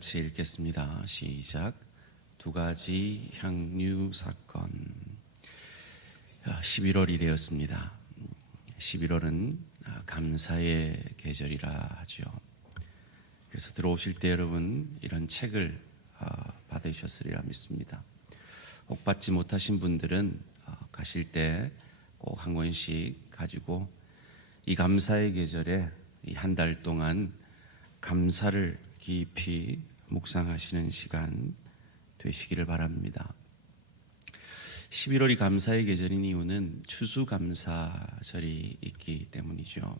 같이 읽겠습니다. 시작. 두 가지 향유 사건. 11월이 되었습니다. 11월은 감사의 계절이라 하죠. 그래서 들어오실 때 여러분 이런 책을 받으셨으리라 믿습니다. 혹 받지 못하신 분들은 가실 때 꼭 한 권씩 가지고 이 감사의 계절에 이 한 달 동안 감사를 깊이 묵상하시는 시간 되시기를 바랍니다. 11월이 감사의 계절인 이유는 추수감사절이 있기 때문이죠.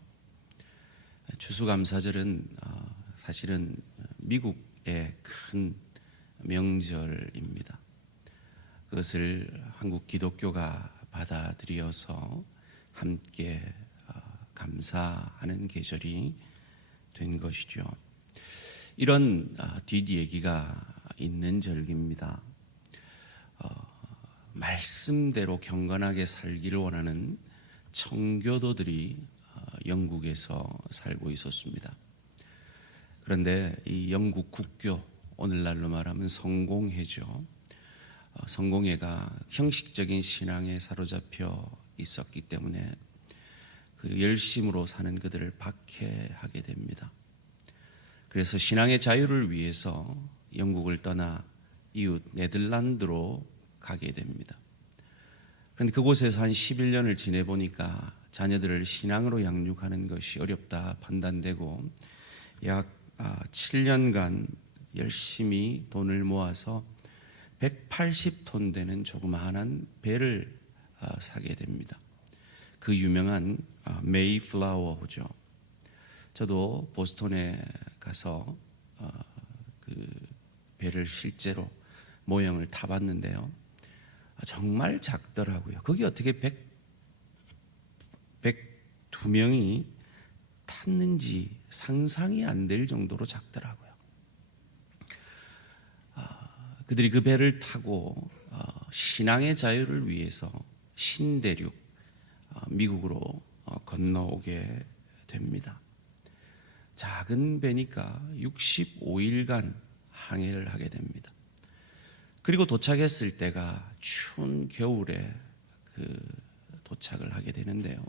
추수감사절은 사실은 미국의 큰 명절입니다. 그것을 한국 기독교가 받아들여서 함께 감사하는 계절이 된 것이죠. 이런 뒷얘기가 있는 절기입니다. 말씀대로 경건하게 살기를 원하는 청교도들이 영국에서 살고 있었습니다. 그런데 이 영국 국교, 오늘날로 말하면 성공회죠. 성공회가 형식적인 신앙에 사로잡혀 있었기 때문에 그 열심으로 사는 그들을 박해하게 됩니다. 그래서 신앙의 자유를 위해서 영국을 떠나 이웃 네덜란드로 가게 됩니다. 그런데 그곳에서 한 11년을 지내보니까 자녀들을 신앙으로 양육하는 것이 어렵다 판단되고 약 7년간 열심히 돈을 모아서 180톤 되는 조그마한 배를 사게 됩니다. 그 유명한 메이플라워호죠. 저도 보스턴에 가서 그 배를 실제로 모형을 타봤는데요. 정말 작더라고요. 거기 어떻게 102명이 탔는지 상상이 안 될 정도로 작더라고요. 그들이 그 배를 타고 신앙의 자유를 위해서 신대륙 미국으로 건너오게 됩니다. 작은 배니까 65일간 항해를 하게 됩니다. 그리고 도착했을 때가 추운 겨울에 도착을 하게 되는데요.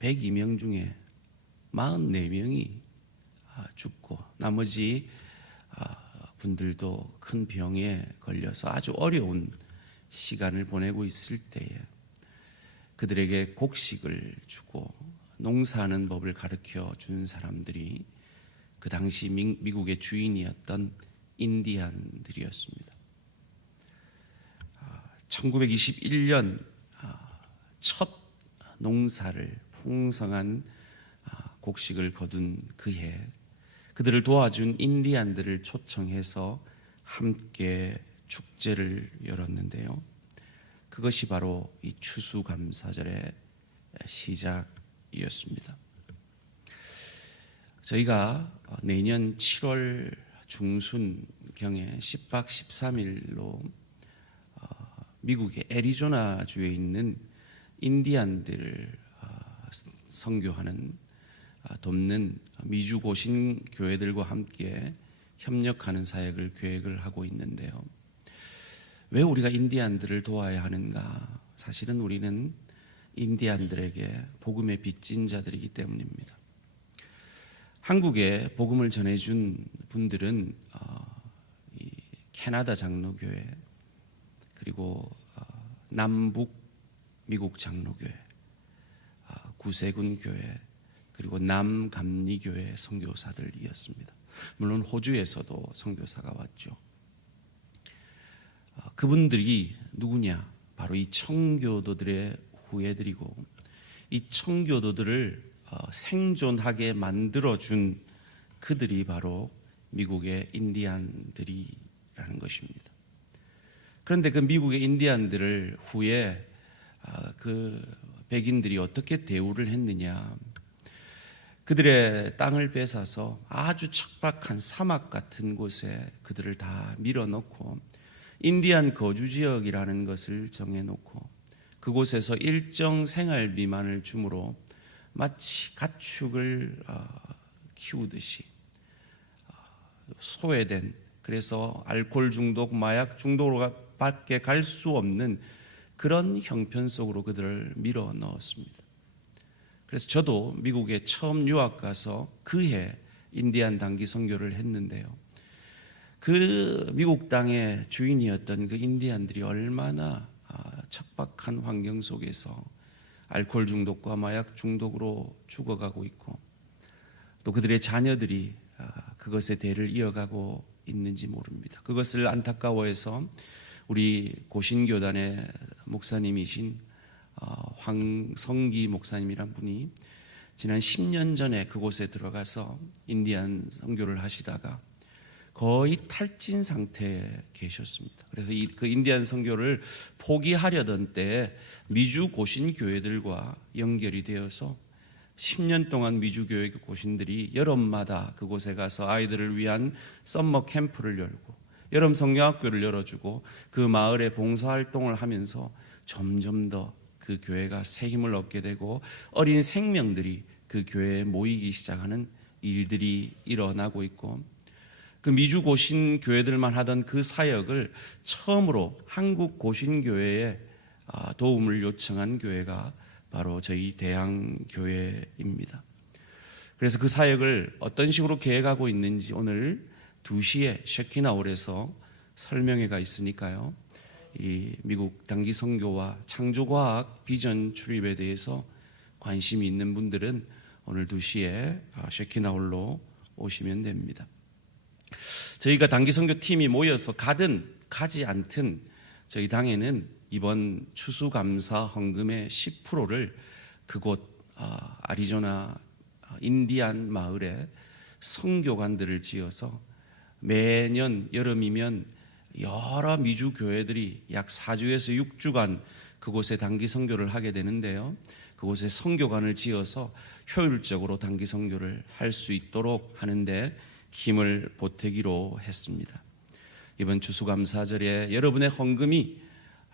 102명 중에 44명이 죽고 나머지 분들도 큰 병에 걸려서 아주 어려운 시간을 보내고 있을 때에 그들에게 곡식을 주고 농사하는 법을 가르쳐 준 사람들이 그 당시 미국의 주인이었던 인디안들이었습니다. 1921년 첫 농사를 풍성한 곡식을 거둔 그해 그들을 도와준 인디안들을 초청해서 함께 축제를 열었는데요. 그것이 바로 이 추수감사절의 시작이었습니다. 저희가 내년 7월 중순경에 10박 13일로 미국의 애리조나주에 있는 인디안들을 선교하는 돕는 미주 고신 교회들과 함께 협력하는 사역을 계획을 하고 있는데요. 왜 우리가 인디안들을 도와야 하는가? 사실은 우리는 인디안들에게 복음의 빚진 자들이기 때문입니다. 한국에 복음을 전해준 분들은 이 캐나다 장로교회 그리고 남북 미국 장로교회, 구세군 교회 그리고 남감리교회 선교사들이었습니다. 물론 호주에서도 선교사가 왔죠. 그분들이 누구냐? 바로 이 청교도들의 후예들이고 이 청교도들을 생존하게 만들어준 그들이 바로 미국의 인디안들이라는 것입니다. 그런데 그 미국의 인디안들을 후에 그 백인들이 어떻게 대우를 했느냐? 그들의 땅을 빼앗아서 아주 척박한 사막 같은 곳에 그들을 다 밀어넣고 인디안 거주지역이라는 것을 정해놓고 그곳에서 일정 생활비만을 주므로 마치 가축을 키우듯이 소외된, 그래서 알코올 중독, 마약 중독으로 밖에 갈 수 없는 그런 형편 속으로 그들을 밀어 넣었습니다. 그래서 저도 미국에 처음 유학 가서 그해 인디안 단기 선교를 했는데요. 그 미국 땅의 주인이었던 그 인디안들이 얼마나 척박한 환경 속에서 알코올 중독과 마약 중독으로 죽어가고 있고, 또 그들의 자녀들이 그것의 대를 이어가고 있는지 모릅니다. 그것을 안타까워해서 우리 고신교단의 목사님이신 황성기 목사님이란 분이 지난 10년 전에 그곳에 들어가서 인디안 선교를 하시다가 거의 탈진 상태에 계셨습니다. 그래서 그 인디안 선교를 포기하려던 때에 미주 고신 교회들과 연결이 되어서 10년 동안 미주 교회 고신들이 여름마다 그곳에 가서 아이들을 위한 썸머 캠프를 열고 여름 성경학교를 열어주고 그 마을에 봉사활동을 하면서 점점 더 그 교회가 새 힘을 얻게 되고 어린 생명들이 그 교회에 모이기 시작하는 일들이 일어나고 있고, 그 미주 고신 교회들만 하던 그 사역을 처음으로 한국 고신교회에 도움을 요청한 교회가 바로 저희 대양교회입니다. 그래서 그 사역을 어떤 식으로 계획하고 있는지 오늘 2시에 셰키나홀에서 설명회가 있으니까요, 이 미국 단기 선교와 창조과학 비전 출입에 대해서 관심이 있는 분들은 오늘 2시에 셰키나홀로 오시면 됩니다. 저희가 단기 선교 팀이 모여서 가든 가지 않든 저희 당에는 이번 추수감사 헌금의 10%를 그곳 아리조나 인디안 마을에 선교관들을 지어서 매년 여름이면 여러 미주 교회들이 약 4주에서 6주간 그곳에 단기 선교를 하게 되는데요, 그곳에 선교관을 지어서 효율적으로 단기 선교를 할 수 있도록 하는데 힘을 보태기로 했습니다. 이번 추수감사절에 여러분의 헌금이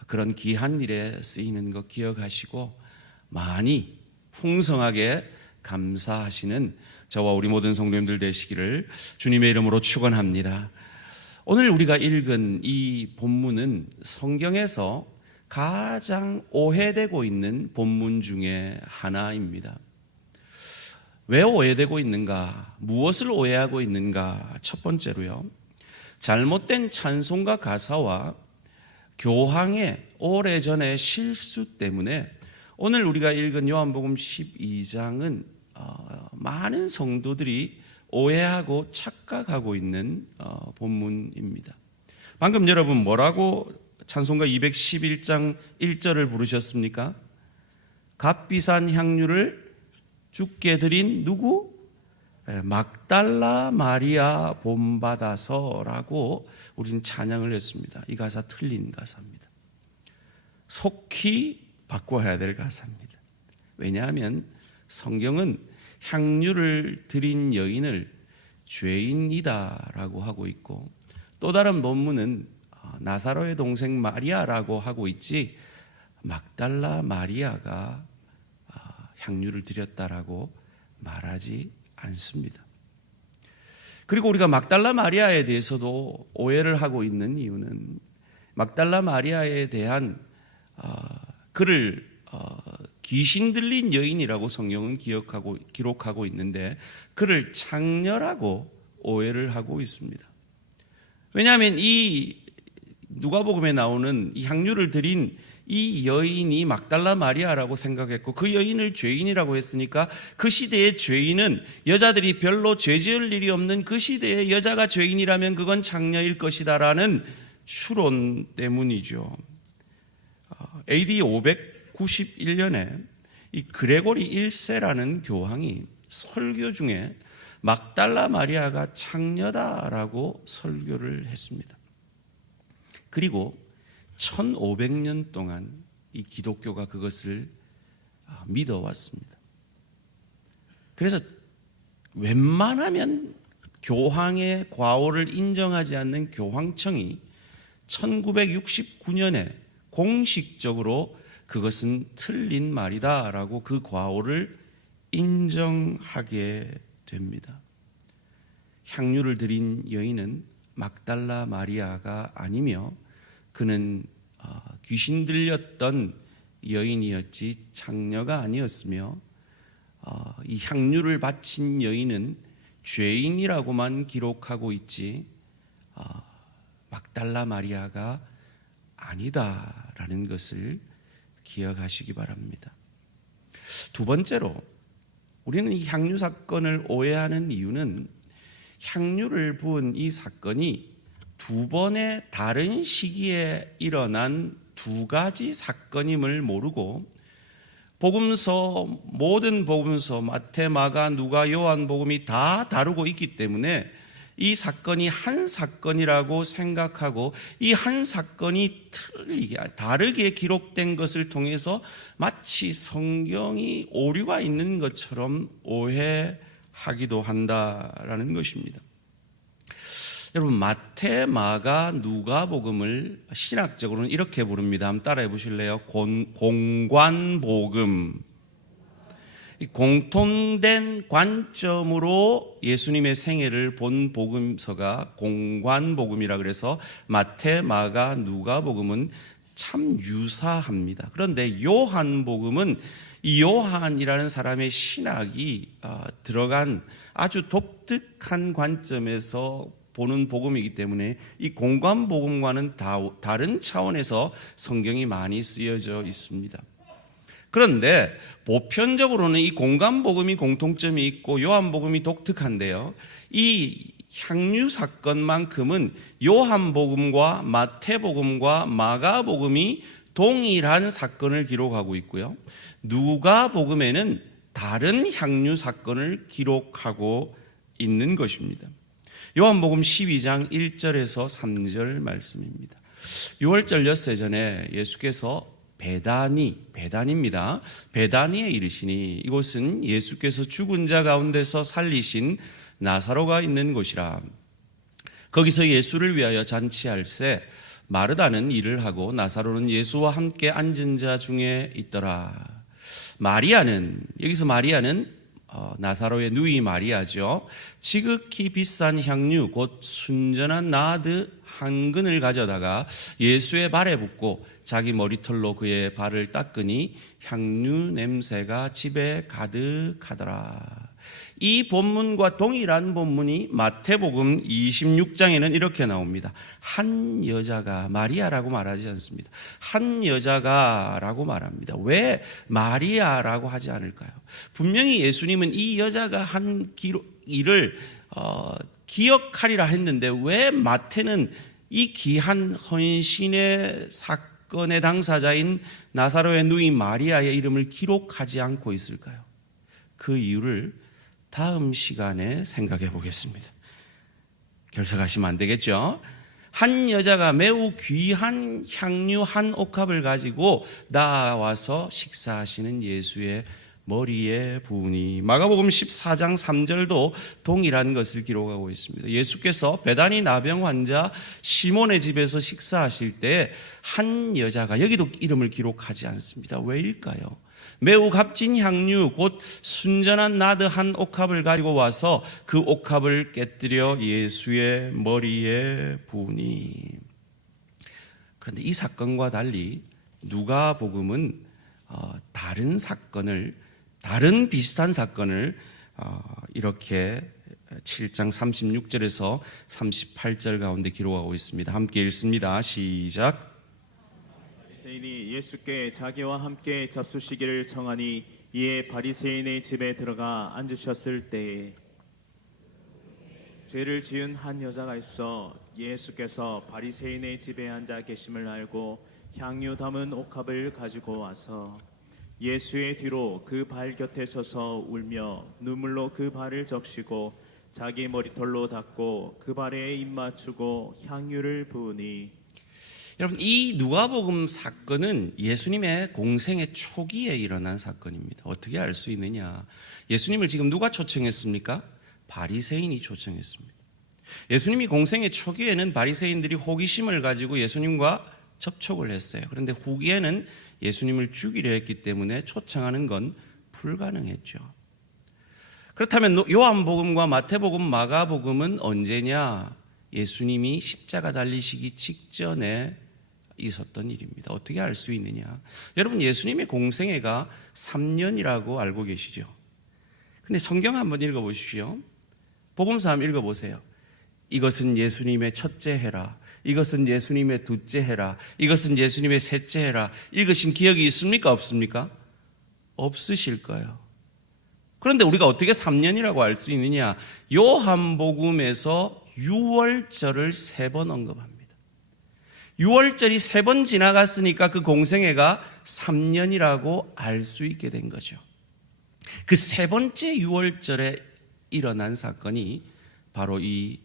그런 귀한 일에 쓰이는 것 기억하시고 많이 풍성하게 감사하시는 저와 우리 모든 성도님들 되시기를 주님의 이름으로 축원합니다. 오늘 우리가 읽은 이 본문은 성경에서 가장 오해되고 있는 본문 중에 하나입니다. 왜 오해되고 있는가? 무엇을 오해하고 있는가? 첫 번째로요, 잘못된 찬송가 가사와 교황의 오래전의 실수 때문에 오늘 우리가 읽은 요한복음 12장은 많은 성도들이 오해하고 착각하고 있는 본문입니다. 방금 여러분 뭐라고 찬송가 211장 1절을 부르셨습니까? 값비싼 향유를 주께 드린 누구? 막달라 마리아 본받아서라고 우리는 찬양을 했습니다. 이 가사 틀린 가사입니다. 속히 바꿔야 될 가사입니다. 왜냐하면 성경은 향유를 드린 여인을 죄인이다라고 하고 있고, 또 다른 본문은 나사로의 동생 마리아라고 하고 있지 막달라 마리아가 향유를 드렸다라고 말하지 않습니다. 그리고 우리가 막달라 마리아에 대해서도 오해를 하고 있는 이유는 막달라 마리아에 대한 그를 귀신 들린 여인이라고 성경은 기록하고 있는데 그를 창녀라고 오해를 하고 있습니다. 왜냐하면 이 누가복음에 나오는 이 향유를 드린 이 여인이 막달라 마리아라고 생각했고 그 여인을 죄인이라고 했으니까 그 시대의 죄인은 여자들이 별로 죄 지을 일이 없는 그 시대의 여자가 죄인이라면 그건 창녀일 것이다라는 추론 때문이죠. AD 591년에 이 그레고리 1세라는 교황이 설교 중에 막달라 마리아가 창녀다라고 설교를 했습니다. 그리고 1500년 동안 이 기독교가 그것을 믿어왔습니다. 그래서 웬만하면 교황의 과오를 인정하지 않는 교황청이 1969년에 공식적으로 그것은 틀린 말이다라고 그 과오를 인정하게 됩니다. 향유를 드린 여인은 막달라 마리아가 아니며 그는 귀신 들렸던 여인이었지 장녀가 아니었으며 이 향유를 바친 여인은 죄인이라고만 기록하고 있지 막달라 마리아가 아니다라는 것을 기억하시기 바랍니다. 두 번째로 우리는 이 향유 사건을 오해하는 이유는 향유를 부은 이 사건이 두 번의 다른 시기에 일어난 두 가지 사건임을 모르고 모든 복음서 마태, 마가, 누가, 요한복음이 다 다루고 있기 때문에 이 사건이 한 사건이라고 생각하고 이 한 사건이 다르게 기록된 것을 통해서 마치 성경이 오류가 있는 것처럼 오해하기도 한다라는 것입니다. 여러분, 마태, 마가, 누가복음을 신학적으로는 이렇게 부릅니다. 한번 따라해 보실래요? 공관복음. 공통된 관점으로 예수님의 생애를 본 복음서가 공관복음이라 그래서 마태, 마가, 누가복음은 참 유사합니다. 그런데 요한복음은 이 요한이라는 사람의 신학이 들어간 아주 독특한 관점에서 보는 복음이기 때문에 이 공관복음과는 다른 차원에서 성경이 많이 쓰여져 있습니다. 그런데 보편적으로는 이 공관복음이 공통점이 있고 요한복음이 독특한데요, 이 향유 사건만큼은 요한복음과 마태복음과 마가복음이 동일한 사건을 기록하고 있고요, 누가복음에는 다른 향유 사건을 기록하고 있는 것입니다. 요한복음 12장 1절에서 3절 말씀입니다. 6월절 엿새 전에 예수께서 베다니입니다. 베다니에 이르시니 이곳은 예수께서 죽은 자 가운데서 살리신 나사로가 있는 곳이라. 거기서 예수를 위하여 잔치할새 마르다는 일을 하고 나사로는 예수와 함께 앉은 자 중에 있더라. 여기서 마리아는 나사로의 누이 마리아죠. 지극히 비싼 향유 곧 순전한 나드 한 근을 가져다가 예수의 발에 붓고 자기 머리털로 그의 발을 닦으니 향유 냄새가 집에 가득하더라. 이 본문과 동일한 본문이 마태복음 26장에는 이렇게 나옵니다. 한 여자가, 마리아라고 말하지 않습니다. 한 여자가 라고 말합니다. 왜 마리아라고 하지 않을까요? 분명히 예수님은 이 여자가 한 일을 기억하리라 했는데 왜 마태는 이 귀한 헌신의 사건의 당사자인 나사로의 누이 마리아의 이름을 기록하지 않고 있을까요? 그 이유를 다음 시간에 생각해 보겠습니다. 결석하시면 안 되겠죠? 한 여자가 매우 귀한 향유 한 옥합을 가지고 나와서 식사하시는 예수의 머리에 부으니, 마가복음 14장 3절도 동일한 것을 기록하고 있습니다. 예수께서 베다니 나병 환자 시몬의 집에서 식사하실 때 한 여자가, 여기도 이름을 기록하지 않습니다. 왜일까요? 매우 값진 향유 곧 순전한 나드 한 옥합을 가지고 와서 그 옥합을 깨뜨려 예수의 머리에 부으니. 그런데 이 사건과 달리 누가복음은 다른 비슷한 사건을 이렇게 7장 36절에서 38절 가운데 기록하고 있습니다. 함께 읽습니다. 시작. 바리새인이 예수께 자기와 함께 잡수시기를 청하니 이에 바리새인의 집에 들어가 앉으셨을 때에 죄를 지은 한 여자가 있어 예수께서 바리새인의 집에 앉아 계심을 알고 향유 담은 옥합을 가지고 와서 예수의 뒤로 그 발 곁에 서서 울며 눈물로 그 발을 적시고 자기 머리털로 닦고 그 발에 입 맞추고 향유를 부으니. 여러분, 이 누가복음 사건은 예수님의 공생의 초기에 일어난 사건입니다. 어떻게 알 수 있느냐? 예수님을 지금 누가 초청했습니까? 바리새인이 초청했습니다. 예수님이 공생의 초기에는 바리새인들이 호기심을 가지고 예수님과 접촉을 했어요. 그런데 후기에는 예수님을 죽이려 했기 때문에 초청하는 건 불가능했죠. 그렇다면 요한복음과 마태복음, 마가복음은 언제냐? 예수님이 십자가 달리시기 직전에 있었던 일입니다. 어떻게 알 수 있느냐? 여러분, 예수님의 공생애가 3년이라고 알고 계시죠? 근데 성경 한번 읽어보십시오. 복음서 한번 읽어보세요. 이것은 예수님의 첫째 해라. 이것은 예수님의 둘째 해라. 이것은 예수님의 셋째 해라. 읽으신 기억이 있습니까? 없습니까? 없으실 거예요. 그런데 우리가 어떻게 3년이라고 알 수 있느냐? 요한복음에서 6월절을 3번 언급합니다. 6월절이 3번 지나갔으니까 그 공생애가 3년이라고 알 수 있게 된 거죠. 그 세 번째 6월절에 일어난 사건이 바로 이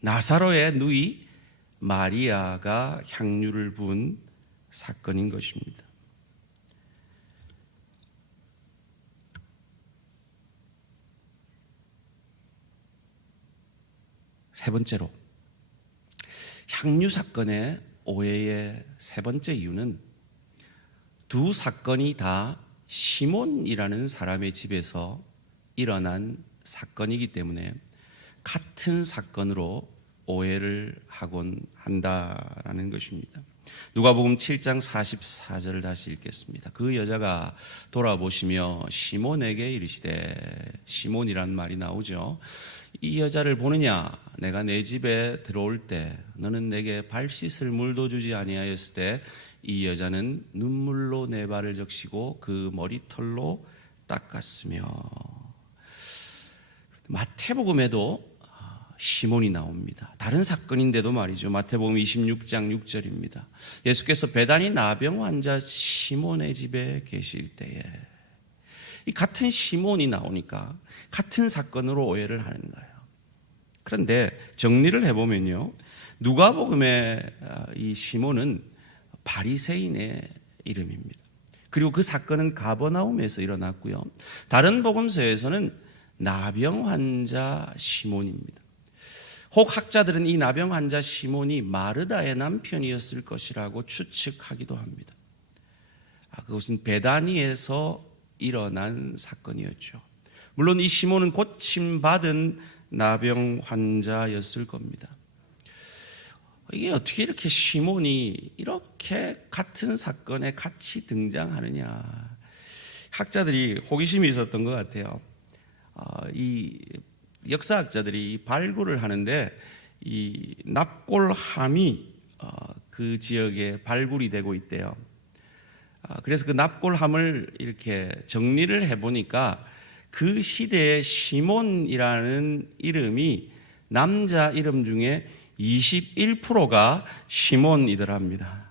나사로의 누이 마리아가 향유를 부은 사건인 것입니다. 세 번째로, 향유 사건의 오해의 세 번째 이유는 두 사건이 다 시몬이라는 사람의 집에서 일어난 사건이기 때문에 같은 사건으로 오해를 하곤 한다라는 것입니다. 누가복음 7장 44절을 다시 읽겠습니다. 그 여자가 돌아보시며 시몬에게 이르시되, 시몬이란 말이 나오죠. 이 여자를 보느냐? 내가 내 집에 들어올 때 너는 내게 발 씻을 물도 주지 아니하였을 때 이 여자는 눈물로 내 발을 적시고 그 머리털로 닦았으며. 마태복음에도 시몬이 나옵니다. 다른 사건인데도 말이죠. 마태복음 26장 6절입니다. 예수께서 베다니 나병 환자 시몬의 집에 계실 때에, 이 같은 시몬이 나오니까 같은 사건으로 오해를 하는 거예요. 그런데 정리를 해보면요, 누가복음의 이 시몬은 바리새인의 이름입니다. 그리고 그 사건은 가버나움에서 일어났고요, 다른 복음서에서는 나병 환자 시몬입니다. 혹 학자들은 이 나병 환자 시몬이 마르다의 남편이었을 것이라고 추측하기도 합니다. 그것은 베다니에서 일어난 사건이었죠. 물론 이 시몬은 고침받은 나병 환자였을 겁니다. 이게 어떻게 이렇게 시몬이 이렇게 같은 사건에 같이 등장하느냐? 학자들이 호기심이 있었던 것 같아요. 이 역사학자들이 발굴을 하는데 이 납골함이 그 지역에 발굴이 되고 있대요. 그래서 그 납골함을 이렇게 정리를 해보니까 그 시대의 시몬이라는 이름이 남자 이름 중에 21%가 시몬이더랍니다.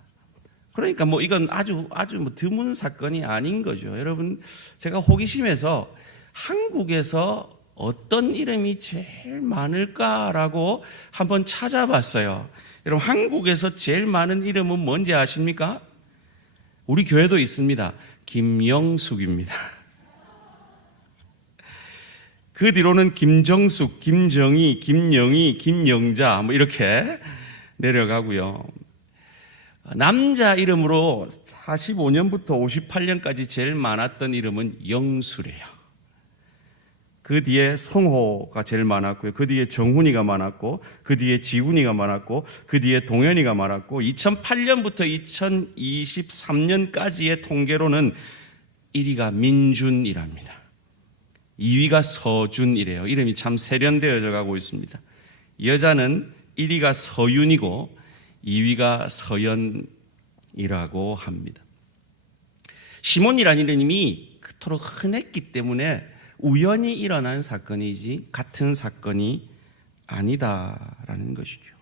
그러니까 뭐 이건 아주 드문 사건이 아닌 거죠. 여러분, 제가 호기심에서 한국에서 어떤 이름이 제일 많을까라고 한번 찾아봤어요. 여러분, 한국에서 제일 많은 이름은 뭔지 아십니까? 우리 교회도 있습니다. 김영숙입니다. 그 뒤로는 김정숙, 김정희, 김영희, 김영자 뭐 이렇게 내려가고요. 남자 이름으로 45년부터 58년까지 제일 많았던 이름은 영수래요. 그 뒤에 성호가 제일 많았고요. 그 뒤에 정훈이가 많았고, 그 뒤에 지훈이가 많았고, 그 뒤에 동현이가 많았고, 2008년부터 2023년까지의 통계로는 1위가 민준이랍니다. 2위가 서준이래요. 이름이 참 세련되어져 가고 있습니다. 여자는 1위가 서윤이고 2위가 서연이라고 합니다. 시몬이라는 이름이 그토록 흔했기 때문에 우연히 일어난 사건이지 같은 사건이 아니다라는 것이죠.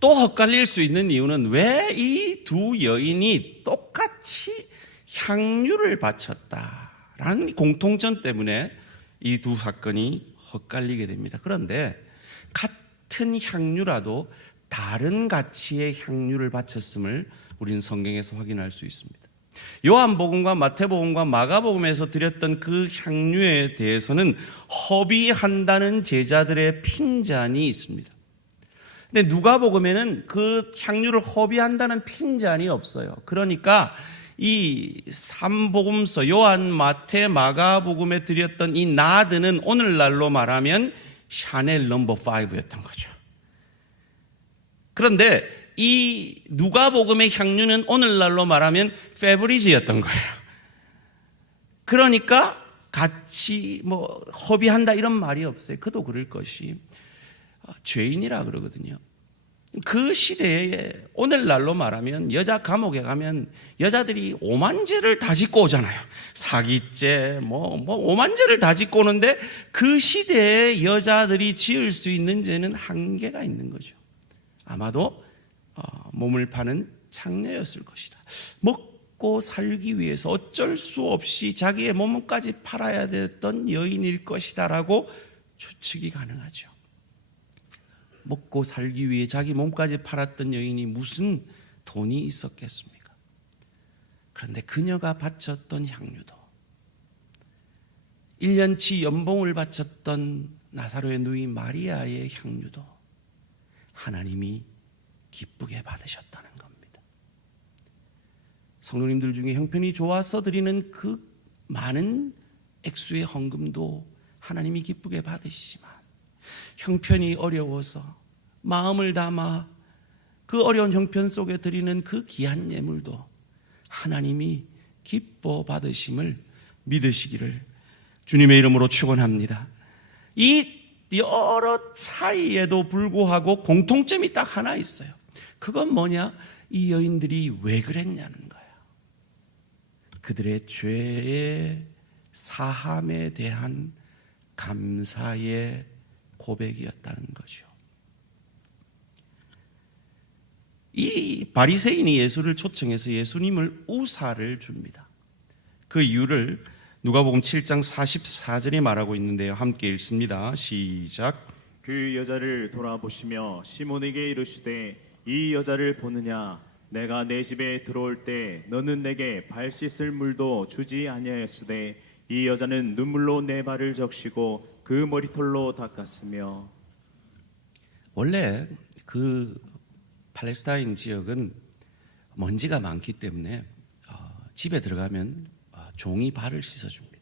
또 헛갈릴 수 있는 이유는 왜 이 두 여인이 똑같이 향유를 바쳤다라는 공통점 때문에 이 두 사건이 헛갈리게 됩니다. 그런데 같은 향유라도 다른 가치의 향유를 바쳤음을 우리는 성경에서 확인할 수 있습니다. 요한복음과 마태복음과 마가복음에서 드렸던 그 향유에 대해서는 허비한다는 제자들의 핀잔이 있습니다. 근데 누가복음에는 그 향유를 허비한다는 핀잔이 없어요. 그러니까 이 삼복음서 요한, 마태, 마가복음에 드렸던 이 나드는 오늘날로 말하면 샤넬 넘버 5였던 거죠. 그런데 이 누가복음의 향유는 오늘날로 말하면 페브리즈였던 거예요. 그러니까 같이 허비한다 이런 말이 없어요. 그도 그럴 것이 죄인이라 그러거든요. 그 시대에 오늘날로 말하면 여자 감옥에 가면 여자들이 오만죄를 다 짓고 오잖아요. 사기죄 오만죄를 다 짓고 오는데 그 시대에 여자들이 지을 수 있는 죄는 한계가 있는 거죠. 아마도 몸을 파는 창녀였을 것이다. 먹고 살기 위해서 어쩔 수 없이 자기의 몸까지 팔아야 됐던 여인일 것이다라고 추측이 가능하죠. 먹고 살기 위해 자기 몸까지 팔았던 여인이 무슨 돈이 있었겠습니까? 그런데 그녀가 바쳤던 향유도, 1년치 연봉을 바쳤던 나사로의 누이 마리아의 향유도 하나님이 기쁘게 받으셨다는 겁니다. 성도님들 중에 형편이 좋아서 드리는 그 많은 액수의 헌금도 하나님이 기쁘게 받으시지만, 형편이 어려워서 마음을 담아 그 어려운 형편 속에 드리는 그 귀한 예물도 하나님이 기뻐 받으심을 믿으시기를 주님의 이름으로 축원합니다. 이 여러 차이에도 불구하고 공통점이 딱 하나 있어요. 그건 뭐냐? 이 여인들이 왜 그랬냐는 거예요. 그들의 죄의 사함에 대한 감사의 고백이었다는 거죠. 이 바리새인이 예수를 초청해서 예수님을 우사를 줍니다. 그 이유를 누가복음 7장 44절에 말하고 있는데요. 함께 읽습니다. 시작. 그 여자를 돌아보시며 시몬에게 이르시되 이 여자를 보느냐? 내가 내 집에 들어올 때 너는 내게 발 씻을 물도 주지 아니하였으되 이 여자는 눈물로 내 발을 적시고 그 머리털로 닦았으며. 원래 그 팔레스타인 지역은 먼지가 많기 때문에 집에 들어가면 종이 발을 씻어줍니다.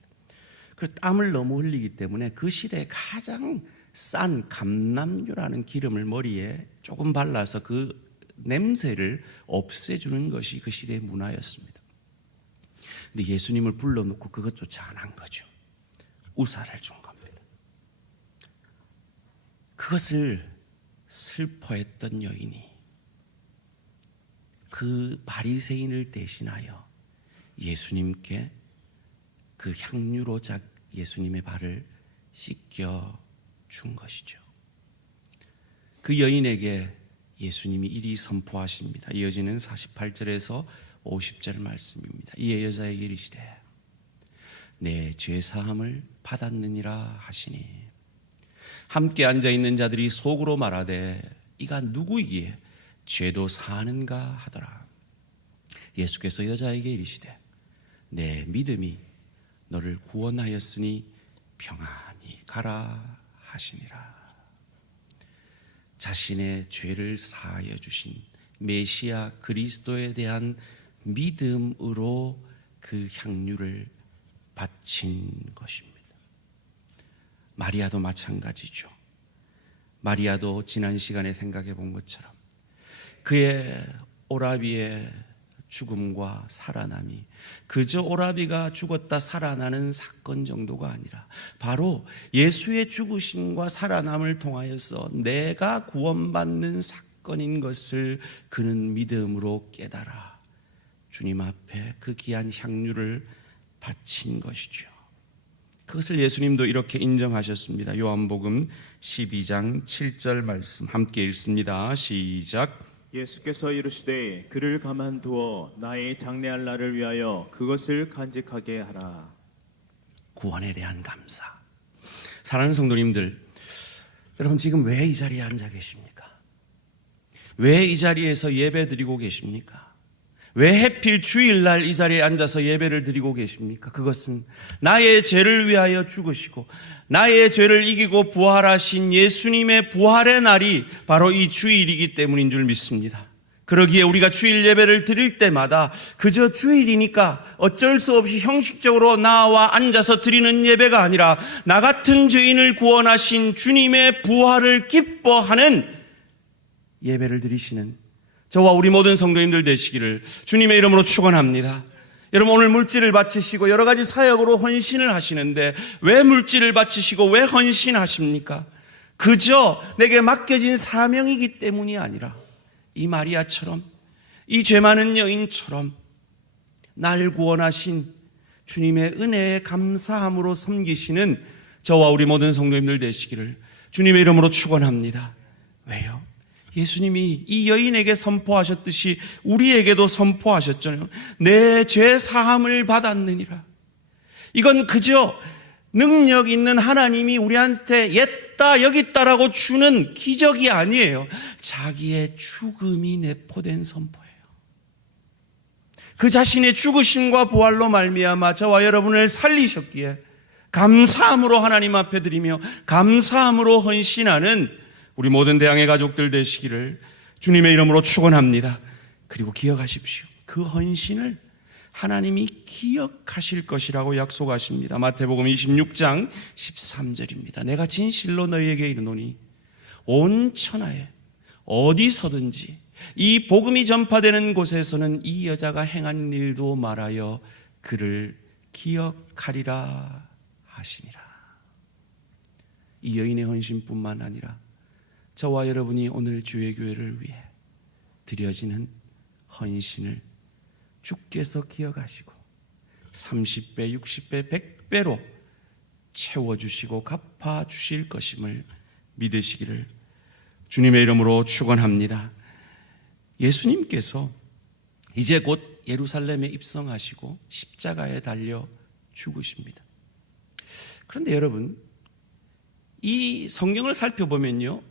그리고 땀을 너무 흘리기 때문에 그 시대에 가장 싼 감람유라는 기름을 머리에 조금 발라서 그 냄새를 없애주는 것이 그 시대의 문화였습니다. 근데 예수님을 불러놓고 그것조차 안 한 거죠. 우사를 준 겁니다. 그것을 슬퍼했던 여인이 그 바리새인을 대신하여 예수님께 그 향유로 예수님의 발을 씻겨 준 것이죠. 그 여인에게 예수님이 이리 선포하십니다. 이어지는 48절에서 50절 말씀입니다. 이에 여자에게 이르시되 내 죄사함을 받았느니라 하시니 함께 앉아있는 자들이 속으로 말하되 이가 누구이기에 죄도 사하는가 하더라. 예수께서 여자에게 이르시되 내 믿음이 너를 구원하였으니 평안히 가라 하시니라. 자신의 죄를 사하여 주신 메시아 그리스도에 대한 믿음으로 그 향유를 바친 것입니다. 마리아도 마찬가지죠. 마리아도 지난 시간에 생각해 본 것처럼 그의 오라비의 죽음과 살아남이 그저 오라비가 죽었다 살아나는 사건 정도가 아니라 바로 예수의 죽으심과 살아남을 통하여서 내가 구원받는 사건인 것을 그는 믿음으로 깨달아 주님 앞에 그 귀한 향유를 바친 것이죠. 그것을 예수님도 이렇게 인정하셨습니다. 요한복음 12장 7절 말씀 함께 읽습니다. 시작. 예수께서 이르시되 그를 가만두어 나의 장래할 날을 위하여 그것을 간직하게 하라. 구원에 대한 감사. 사랑하는 성도님들, 여러분 지금 왜 이 자리에 앉아 계십니까? 왜 이 자리에서 예배 드리고 계십니까? 왜 하필 주일날 이 자리에 앉아서 예배를 드리고 계십니까? 그것은 나의 죄를 위하여 죽으시고 나의 죄를 이기고 부활하신 예수님의 부활의 날이 바로 이 주일이기 때문인 줄 믿습니다. 그러기에 우리가 주일 예배를 드릴 때마다 그저 주일이니까 어쩔 수 없이 형식적으로 나와 앉아서 드리는 예배가 아니라 나 같은 죄인을 구원하신 주님의 부활을 기뻐하는 예배를 드리시는 저와 우리 모든 성도님들 되시기를 주님의 이름으로 축원합니다. 여러분, 오늘 물질을 바치시고 여러 가지 사역으로 헌신을 하시는데 왜 물질을 바치시고 왜 헌신하십니까? 그저 내게 맡겨진 사명이기 때문이 아니라 이 마리아처럼, 이 죄 많은 여인처럼 날 구원하신 주님의 은혜에 감사함으로 섬기시는 저와 우리 모든 성도님들 되시기를 주님의 이름으로 축원합니다. 왜요? 예수님이 이 여인에게 선포하셨듯이 우리에게도 선포하셨잖아요. 내 죄 사함을 받았느니라. 이건 그저 능력 있는 하나님이 우리한테 옛다 여기 있다라고 주는 기적이 아니에요. 자기의 죽음이 내포된 선포예요. 그 자신의 죽으심과 부활로 말미암아 저와 여러분을 살리셨기에 감사함으로 하나님 앞에 드리며 감사함으로 헌신하는 우리 모든 대항해 가족들 되시기를 주님의 이름으로 축원합니다. 그리고 기억하십시오. 그 헌신을 하나님이 기억하실 것이라고 약속하십니다. 마태복음 26장 13절입니다. 내가 진실로 너희에게 이르노니 온 천하에 어디서든지 이 복음이 전파되는 곳에서는 이 여자가 행한 일도 말하여 그를 기억하리라 하시니라. 이 여인의 헌신뿐만 아니라 저와 여러분이 오늘 주의 교회를 위해 드려지는 헌신을 주께서 기억하시고 30배, 60배, 100배로 채워주시고 갚아주실 것임을 믿으시기를 주님의 이름으로 축원합니다. 예수님께서 이제 곧 예루살렘에 입성하시고 십자가에 달려 죽으십니다. 그런데 여러분, 이 성경을 살펴보면요,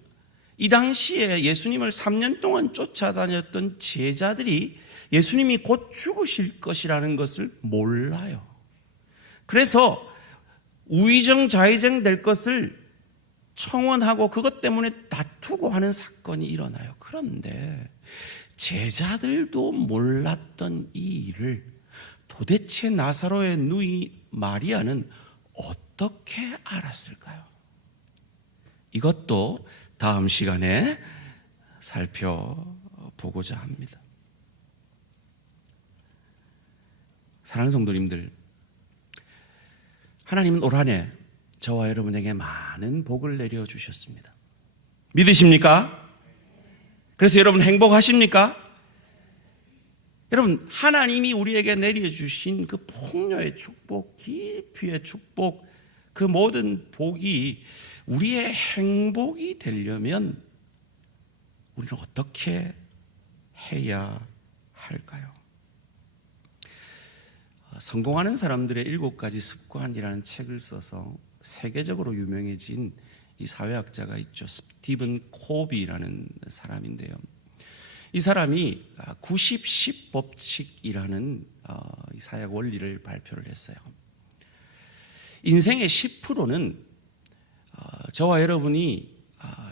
이 당시에 예수님을 3년 동안 쫓아다녔던 제자들이 예수님이 곧 죽으실 것이라는 것을 몰라요. 그래서 우의정 좌의정 될 것을 청원하고 그것 때문에 다투고 하는 사건이 일어나요. 그런데 제자들도 몰랐던 이 일을 도대체 나사로의 누이 마리아는 어떻게 알았을까요? 이것도 다음 시간에 살펴보고자 합니다. 사랑하는 성도님들, 하나님은 올 한 해 저와 여러분에게 많은 복을 내려주셨습니다. 믿으십니까? 그래서 여러분 행복하십니까? 여러분, 하나님이 우리에게 내려주신 그 풍요의 축복, 깊이의 축복, 그 모든 복이 우리의 행복이 되려면 우리는 어떻게 해야 할까요? 성공하는 사람들의 7가지 습관이라는 책을 써서 세계적으로 유명해진 이 사회학자가 있죠. 스티븐 코비라는 사람인데요. 이 사람이 90-10 법칙이라는 이 사회학 원리를 발표를 했어요. 인생의 10%는 저와 여러분이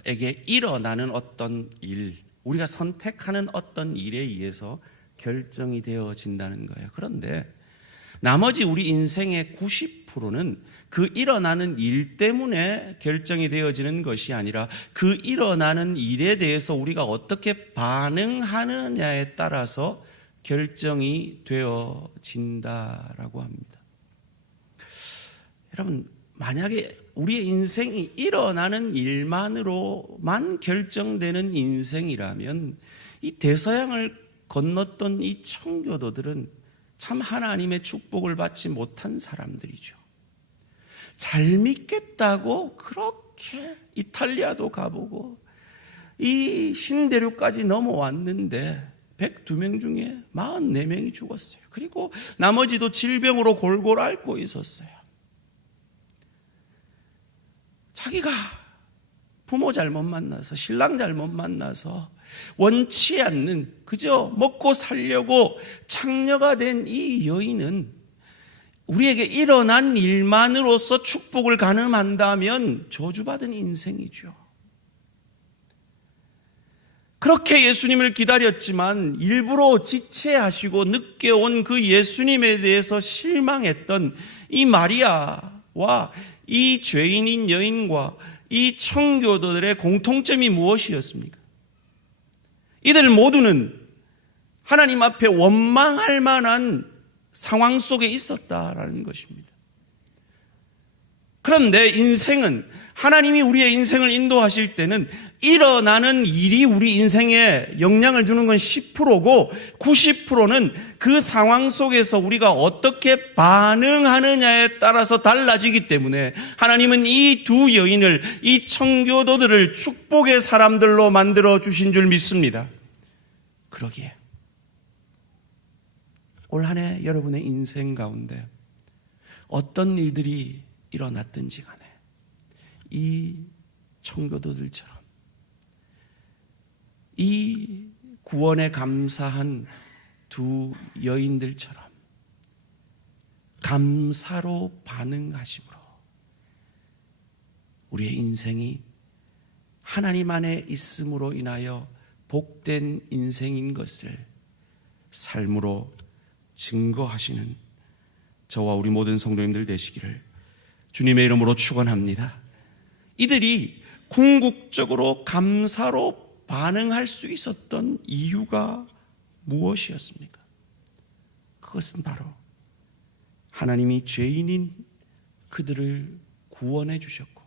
에게 일어나는 어떤 일, 우리가 선택하는 어떤 일에 의해서 결정이 되어진다는 거예요. 그런데 나머지 우리 인생의 90%는 그 일어나는 일 때문에 결정이 되어지는 것이 아니라 그 일어나는 일에 대해서 우리가 어떻게 반응하느냐에 따라서 결정이 되어진다라고 합니다. 여러분, 만약에 우리의 인생이 일어나는 일만으로만 결정되는 인생이라면 이 대서양을 건넜던 이 청교도들은 참 하나님의 축복을 받지 못한 사람들이죠. 잘 믿겠다고 그렇게 이탈리아도 가보고 이 신대륙까지 넘어왔는데 102명 중에 44명이 죽었어요. 그리고 나머지도 질병으로 골골 앓고 있었어요. 자기가 부모 잘못 만나서, 신랑 잘못 만나서 원치 않는 그저 먹고 살려고 창녀가 된 이 여인은 우리에게 일어난 일만으로서 축복을 가늠한다면 저주받은 인생이죠. 그렇게 예수님을 기다렸지만 일부러 지체하시고 늦게 온 그 예수님에 대해서 실망했던 이 마리아와 이 죄인인 여인과 이 청교도들의 공통점이 무엇이었습니까? 이들 모두는 하나님 앞에 원망할 만한 상황 속에 있었다라는 것입니다. 그런데 인생은, 하나님이 우리의 인생을 인도하실 때는 일어나는 일이 우리 인생에 영향을 주는 건 10%고 90%는 그 상황 속에서 우리가 어떻게 반응하느냐에 따라서 달라지기 때문에 하나님은 이 두 여인을, 이 청교도들을 축복의 사람들로 만들어 주신 줄 믿습니다. 그러기에 올 한 해 여러분의 인생 가운데 어떤 일들이 일어났든지 간에 이 청교도들처럼 이 구원에 감사한 두 여인들처럼 감사로 반응하심으로 우리의 인생이 하나님 안에 있음으로 인하여 복된 인생인 것을 삶으로 증거하시는 저와 우리 모든 성도님들 되시기를 주님의 이름으로 축원합니다. 이들이 궁극적으로 감사로 반응할 수 있었던 이유가 무엇이었습니까? 그것은 바로 하나님이 죄인인 그들을 구원해 주셨고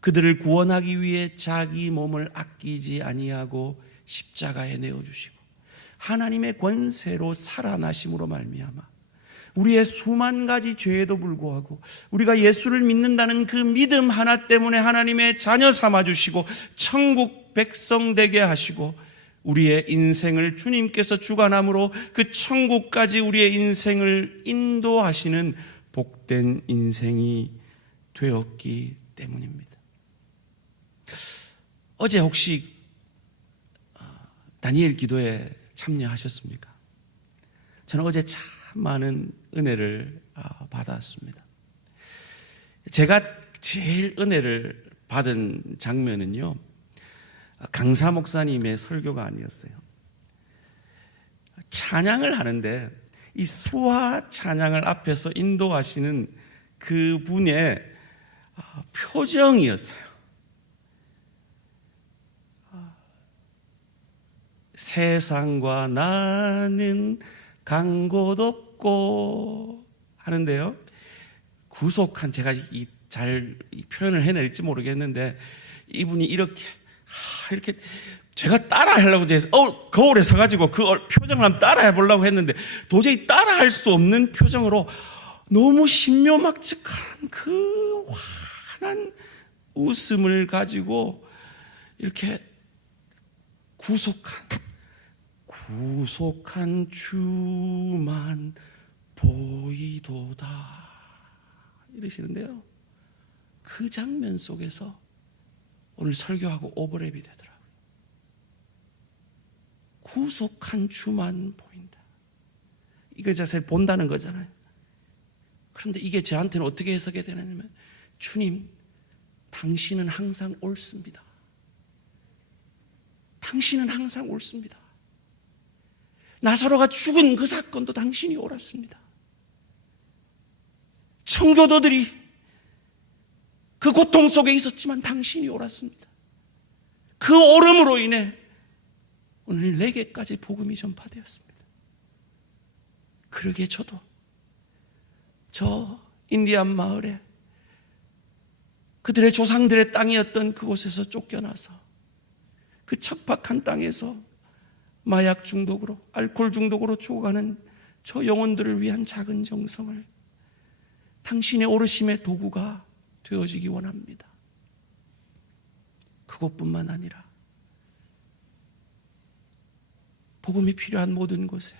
그들을 구원하기 위해 자기 몸을 아끼지 아니하고 십자가에 내어 주시고 하나님의 권세로 살아나심으로 말미암아 우리의 수만 가지 죄에도 불구하고 우리가 예수를 믿는다는 그 믿음 하나 때문에 하나님의 자녀 삼아 주시고 천국 백성 되게 하시고 우리의 인생을 주님께서 주관함으로 그 천국까지 우리의 인생을 인도하시는 복된 인생이 되었기 때문입니다. 어제 혹시 다니엘 기도에 참여하셨습니까? 저는 어제 참 많은 은혜를 받았습니다. 제가 제일 은혜를 받은 장면은요, 강사 목사님의 설교가 아니었어요. 찬양을 하는데 이 수화 찬양을 앞에서 인도하시는 그 분의 표정이었어요. 세상과 나는 간 곳 없고 하는데요, 구속한, 제가 잘 표현을 해낼지 모르겠는데 이분이 이렇게 제가 따라 하려고 해서 거울에 서가지고 그 표정을 한번 따라 해보려고 했는데 도저히 따라 할 수 없는 표정으로 너무 신묘막측한 그 환한 웃음을 가지고 이렇게 구속한 주만 보이도다 이러시는데요, 그 장면 속에서 오늘 설교하고 오버랩이 되더라고요. 구속한 주만 보인다. 이걸 자세히 본다는 거잖아요. 그런데 이게 저한테는 어떻게 해석이 되냐면, 주님, 당신은 항상 옳습니다. 당신은 항상 옳습니다. 나사로가 죽은 그 사건도 당신이 옳았습니다. 청교도들이 그 고통 속에 있었지만 당신이 옳았습니다. 그 옳음으로 인해 오늘 내게까지 복음이 전파되었습니다. 그러기에 저도 저 인디안 마을에 그들의 조상들의 땅이었던 그곳에서 쫓겨나서 그 척박한 땅에서 마약 중독으로, 알코올 중독으로 죽어가는 저 영혼들을 위한 작은 정성을 당신의 오르심의 도구가 되어지기 원합니다. 그것뿐만 아니라 복음이 필요한 모든 곳에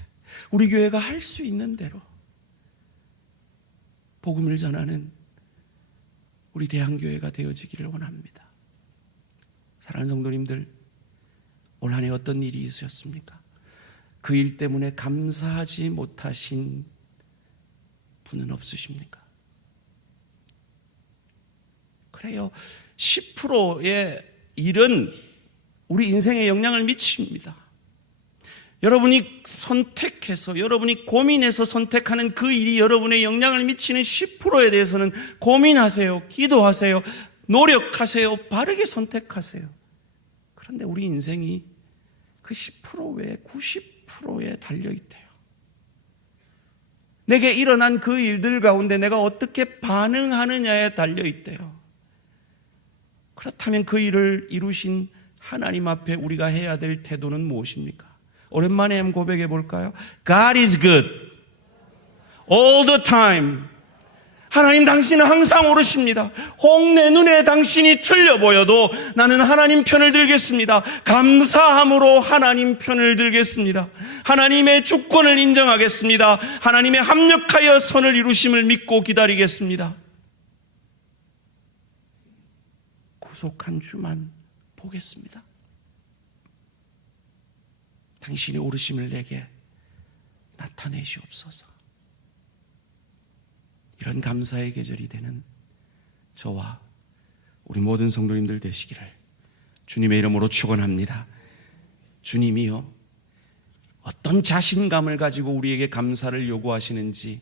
우리 교회가 할 수 있는 대로 복음을 전하는 우리 대한교회가 되어지기를 원합니다. 사랑하는 성도님들, 올 한 해 어떤 일이 있으셨습니까? 그 일 때문에 감사하지 못하신 분은 없으십니까? 그래요. 10%의 일은 우리 인생에 영향을 미칩니다. 여러분이 선택해서, 여러분이 고민해서 선택하는 그 일이 여러분의 영향을 미치는 10%에 대해서는 고민하세요. 기도하세요. 노력하세요. 바르게 선택하세요. 그런데 우리 인생이 그 10% 외에 90%에 달려있대요. 내게 일어난 그 일들 가운데 내가 어떻게 반응하느냐에 달려있대요. 그렇다면 그 일을 이루신 하나님 앞에 우리가 해야 될 태도는 무엇입니까? 오랜만에 한번 고백해 볼까요? God is good all the time. 하나님 당신은 항상 옳으십니다. 혹 내 눈에 당신이 틀려 보여도 나는 하나님 편을 들겠습니다. 감사함으로 하나님 편을 들겠습니다. 하나님의 주권을 인정하겠습니다. 하나님의 합력하여 선을 이루심을 믿고 기다리겠습니다. 구속한 주만 보겠습니다. 당신의 오르심을 내게 나타내시옵소서. 이런 감사의 계절이 되는 저와 우리 모든 성도님들 되시기를 주님의 이름으로 축원합니다. 주님이요, 어떤 자신감을 가지고 우리에게 감사를 요구하시는지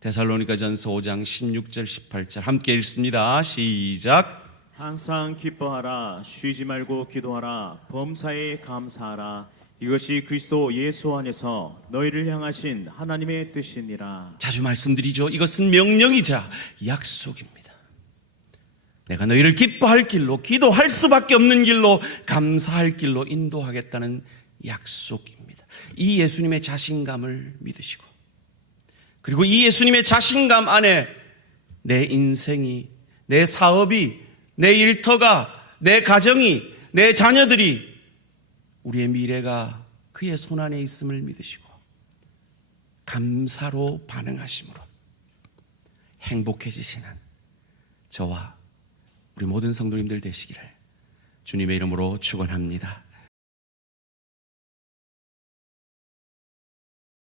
데살로니가전서 5장 16절 18절 함께 읽습니다. 시작. 항상 기뻐하라. 쉬지 말고 기도하라. 범사에 감사하라. 이것이 그리스도 예수 안에서 너희를 향하신 하나님의 뜻이니라. 자주 말씀드리죠. 이것은 명령이자 약속입니다. 내가 너희를 기뻐할 길로, 기도할 수밖에 없는 길로, 감사할 길로 인도하겠다는 약속입니다. 이 예수님의 자신감을 믿으시고, 그리고 이 예수님의 자신감 안에 내 인생이, 내 사업이, 내 일터가, 내 가정이, 내 자녀들이, 우리의 미래가 그의 손안에 있음을 믿으시고 감사로 반응하심으로 행복해지시는 저와 우리 모든 성도님들 되시기를 주님의 이름으로 축원합니다.